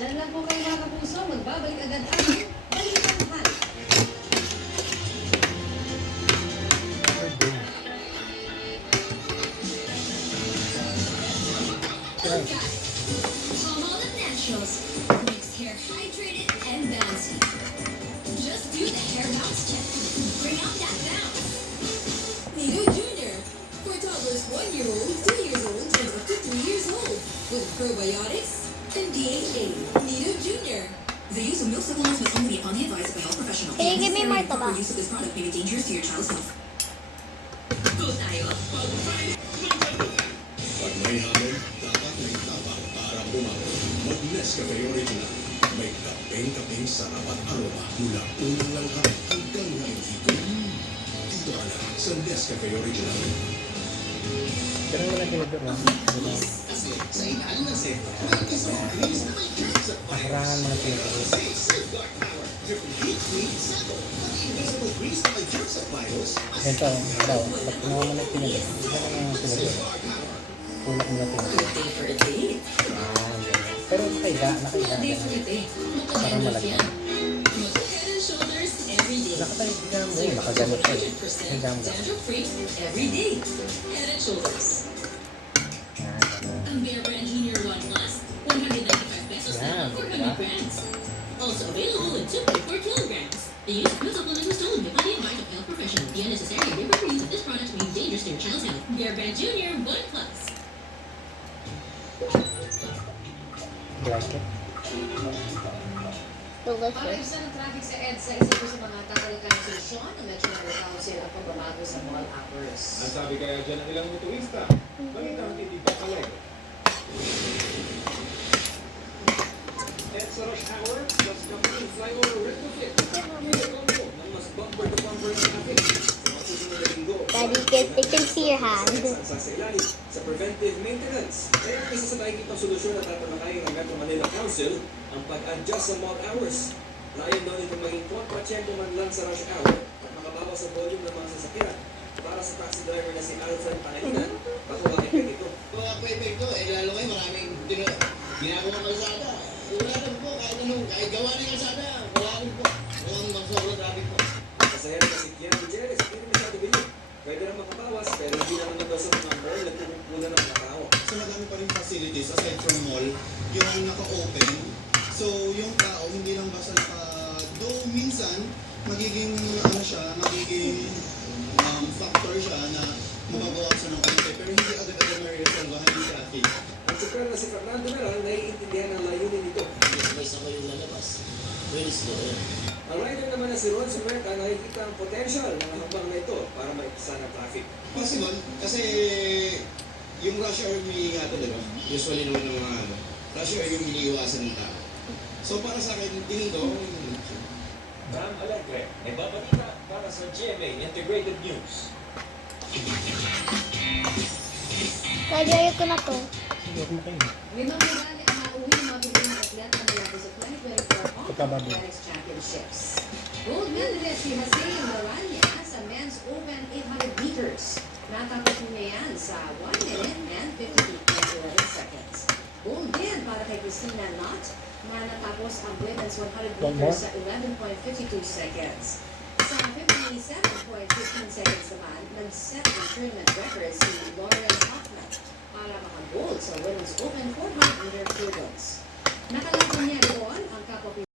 Diyan lang po kayo mga kapuso, magbabalik agad ang Balikanhan. Palmolive Naturals makes hair hydrated and bouncy. Just do the hair bounce check. Bring out that bounce. Nido Junior for toddlers 1 year old, 2 years old, and up to 3 years old with probiotics and DHA. Nido Junior. The use of milk supplements must only be upon the advice of a health professional. Can you give me more Proper taba? use of this product may be dangerous to your child's health. Go tayo. Pag may hamon, dapat may tabang para bumangon. Mag-Nescafe Original. May kapeng-kapeng sarap at aroma mula unang langhap hanggang huling higop. Dito ka na sa Nescafe Original. Pero wala kinagod na. Kasi sa ilalim ng Zephyr, may isang grease na may germs at Maharangan mga pinagod. Safeguard Power. Triple heat, clean, settle. Pati invisible grease na may germs at virus. Ito, daw, pag kinuha mo ng pinagod, isa na nga pinagod. Tulak mo na pinagod. Day for a day. Pero nakaiga. Day for a day. Para malagyan. Head and shoulders every day. Nakatayo mo eh, nakagamit ka eh. 100% Hanggang dandruff-free every day. Head and shoulders. Ang Bear Brand Junior 1 Plus, 195 pesos Yan, now for diba? 100 grams. Also available in 2.4 kilograms. The use of no supplement was told by the advice of health professional. The unnecessary and improper use of this product may be dangerous to your child's health. Bear Brand Junior 1 Plus. Blanket. Para Delicious. isa ng traffic sa EDSA, isa po sa mga kakalakang solusyon ng Metro Manila Council ang pagbabago sa mall hours. Ang sabi kaya dyan ng ilang motorista, balita ang titig pa kalay. At sa rush hour, just company flyover retrofit. Pinag-combo ng mas bumper-to-bumper na traffic. Sa mga susunod na linggo, Daddy, they can see your hand. sa ilalim sa preventive maintenance. Kaya isa sa nakikitang solusyon na tatalakayin ng Metro Manila Council ang pag-adjust sa mall hours. Layon daw nito maging 4% man lang sa rush hour at makabawas sa volume ng mga sasakyan. Para sa taxi driver na si Alfred Pangalinan, pakuhain ka dito. Mga kwepek ko, lalo kayo maraming ginagawa ng kalsada. Wala rin po, kahit gawa ng kalsada, wala rin po. Walang magsobrang traffic po. Masaya na si Kian Gutierrez, hindi rin masyado bilhin. Pwede na makabawas, pero hindi naman nabasok ng mall, nagpupunan ng mga tao. So madami pa rin facilities aside from mall, yung naka-open. So yung tao, hindi lang basta though minsan, magiging factor siya na mababawasan ng konti. Pero hindi agad-agad ma-resolve yung traffic. Ang super na si Fernando Meral, naiintindihan ang layunin nito. Sabay-sabay yung lalabas. Very slow yan. Ang rider naman na si Ron Sumerta, nakikita ang potential ng hambang na ito para maipisa ng traffic. Possible, kasi yung rush hour may nga ito, di ba? Usually naman ng mga rush hour yung iniiwasan ng tao. So para sa akin, tingin ko, Ram Alegre, may babalita para sa GMA Integrated News. Daddy, ayoko na to. Sige, kumakain. Limang medalya ang mauwi ng mga Pilipinong atleta mula po sa 2024 Ito ba, Bobby? Athletics Championships. Gold medalist si Hussein Maranya sa men's open 800 meters. Natapos niya yan sa 1 minute and 52.11 seconds. Gold din para kay Christina Knott na natapos ang women's 100 One more? meters sa 11.52 seconds. Sa 57.15 seconds naman, nag-set ng tournament record si Lauren Hoffman para makagold sa women's open 400 meter